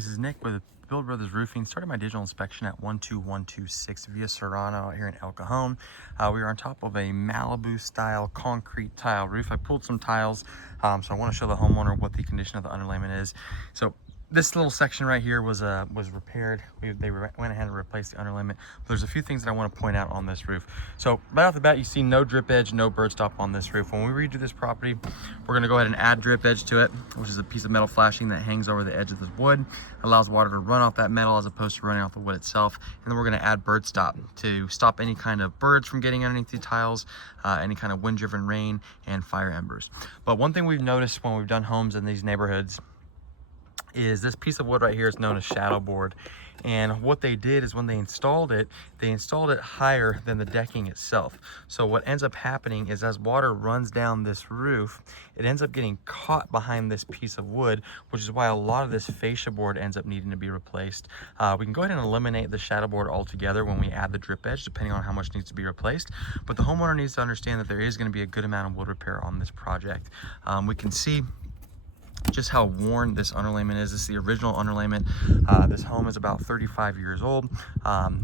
This is Nick with Build Brothers Roofing. Started my digital inspection at 12126 Via Serrano out here in El Cajon. We are on top of a Malibu style concrete tile roof. I pulled some tiles, so I want to show the homeowner what the condition of the underlayment is. So this little section right here was repaired. They went ahead and replaced the underlayment. There's a few things that I want to point out on this roof. So right off the bat, you see no drip edge, no bird stop on this roof. When we redo this property, we're going to go ahead and add drip edge to it, which is a piece of metal flashing that hangs over the edge of this wood, allows water to run off that metal as opposed to running off the wood itself. And then we're going to add bird stop to stop any kind of birds from getting underneath the tiles, any kind of wind-driven rain and fire embers. But one thing we've noticed when we've done homes in these neighborhoods is this piece of wood right here is known as shadow board. And what they did is when they installed it higher than the decking itself. So what ends up happening is as water runs down this roof, it ends up getting caught behind this piece of wood, which is why a lot of this fascia board ends up needing to be replaced. We can go ahead and eliminate the shadow board altogether when we add the drip edge, depending on how much needs to be replaced. But the homeowner needs to understand that there is going to be a good amount of wood repair on this project. We can see just how worn this underlayment is. This is the original underlayment. This home is about 35 years old.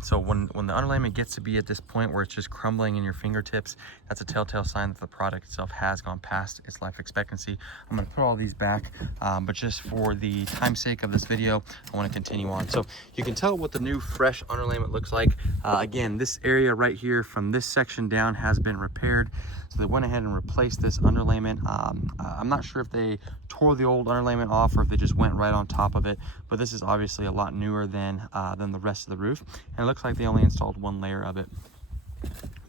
So when the underlayment gets to be at this point where it's just crumbling in your fingertips, that's a telltale sign that the product itself has gone past its life expectancy. I'm going to put all these back, but just for the time's sake of this video, I want to continue on. So you can tell what the new fresh underlayment looks like. Again, this area right here from this section down has been repaired. So they went ahead and replaced this underlayment. I'm not sure if they tore the old underlayment off or if they just went right on top of it, but this is obviously a lot newer than the rest of the roof, and it looks like they only installed one layer of it.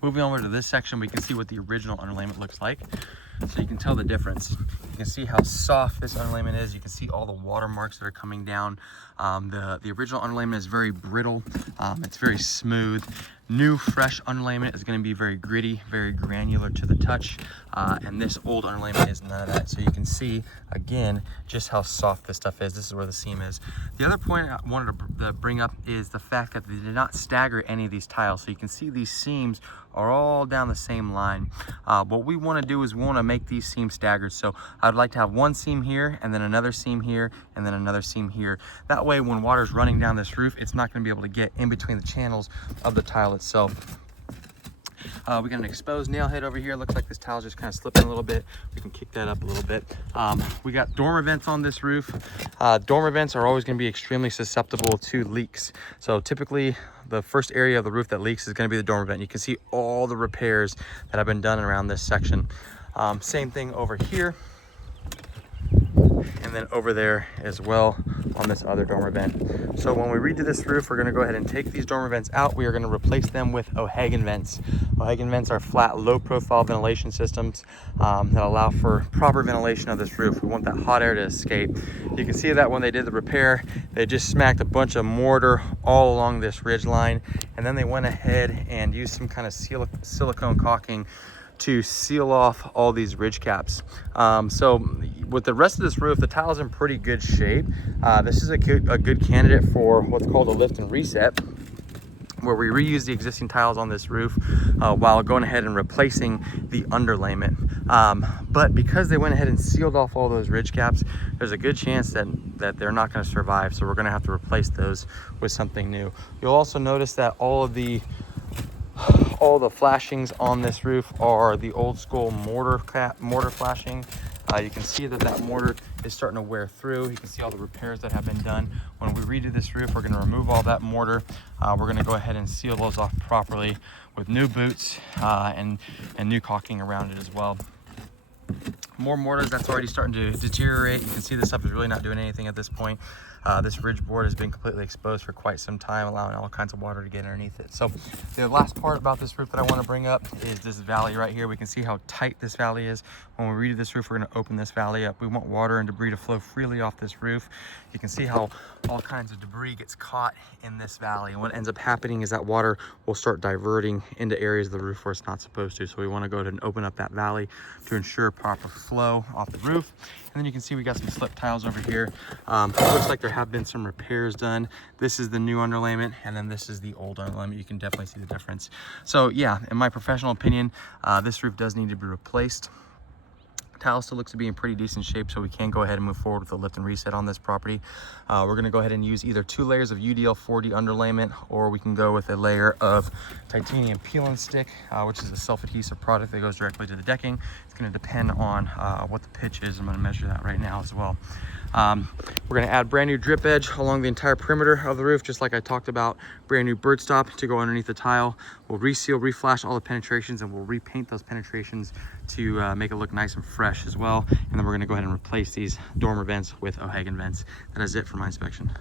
Moving over to this section, we can see what the original underlayment looks like. So you can tell the difference. You can see how soft this underlayment is. You can see all the watermarks that are coming down. The original underlayment is very brittle. It's very smooth. New fresh underlayment is going to be very gritty, very granular to the touch, and this old underlayment is none of that. So you can see again just how soft this stuff is. This is where the seam is. The other point I wanted to bring up is the fact that they did not stagger any of these tiles. So you can see these seams are all down the same line. What we want to do is we want to make these seams staggered. So I'd like to have one seam here, and then another seam here, and then another seam here. That way when water's running down this roof, it's not going to be able to get in between the channels of the tile itself. We got an exposed nail head over here. Looks like this tile's just kind of slipping a little bit. We can kick that up a little bit. We got dormer vents on this roof. Dormer vents are always going to be extremely susceptible to leaks. So typically the first area of the roof that leaks is going to be the dormer vent. You can see all the repairs that have been done around this section. Same thing over here, and then over there as well on this other dormer vent. So when we redo this roof, we're going to go ahead and take these dormer vents out. We are going to replace them with O'Hagan vents. O'Hagan vents are flat, low profile ventilation systems that allow for proper ventilation of this roof. We want that hot air to escape. You can see that when they did the repair, they just smacked a bunch of mortar all along this ridge line, and then they went ahead and used some kind of silicone caulking to seal off all these ridge caps. So with the rest of this roof, the tile's in pretty good shape. This is a good candidate for what's called a lift and reset, where we reuse the existing tiles on this roof while going ahead and replacing the underlayment. But because they went ahead and sealed off all those ridge caps, there's a good chance that they're not going to survive. So we're going to have to replace those with something new. You'll also notice that all the flashings on this roof are the old school mortar flashing. You can see that mortar is starting to wear through. You can see all the repairs that have been done. When we redo this roof, we're going to remove all that mortar. We're going to go ahead and seal those off properly with new boots and new caulking around it as well. More mortars that's already starting to deteriorate. You can see this stuff is really not doing anything at this point. This ridge board has been completely exposed for quite some time, allowing all kinds of water to get underneath it. So the last part about this roof that I want to bring up is this valley right here. We can see how tight this valley is. When we redo this roof, we're going to open this valley up. We want water and debris to flow freely off this roof. You can see how all kinds of debris gets caught in this valley, and what ends up happening is that water will start diverting into areas of the roof where it's not supposed to. So we want to go ahead and open up that valley to ensure proper flow off the roof. And then you can see we got some slip tiles over here. It looks like there have been some repairs done. This is the new underlayment, and then this is the old underlayment. You can definitely see the difference. So yeah, in my professional opinion, this roof does need to be replaced. Tile still looks to be in pretty decent shape, so we can go ahead and move forward with a lift and reset on this property. We're going to go ahead and use either 2 layers of UDL 4D underlayment, or we can go with a layer of titanium peel and stick, which is a self-adhesive product that goes directly to the decking. It's going to depend on what the pitch is. I'm going to measure that right now as well. We're going to add brand new drip edge along the entire perimeter of the roof, just like I talked about. Brand new bird stop to go underneath the tile. We'll reseal, reflash all the penetrations, and we'll repaint those penetrations to make it look nice and fresh as well. And then we're going to go ahead and replace these dormer vents with O'Hagan vents. That is it for my inspection.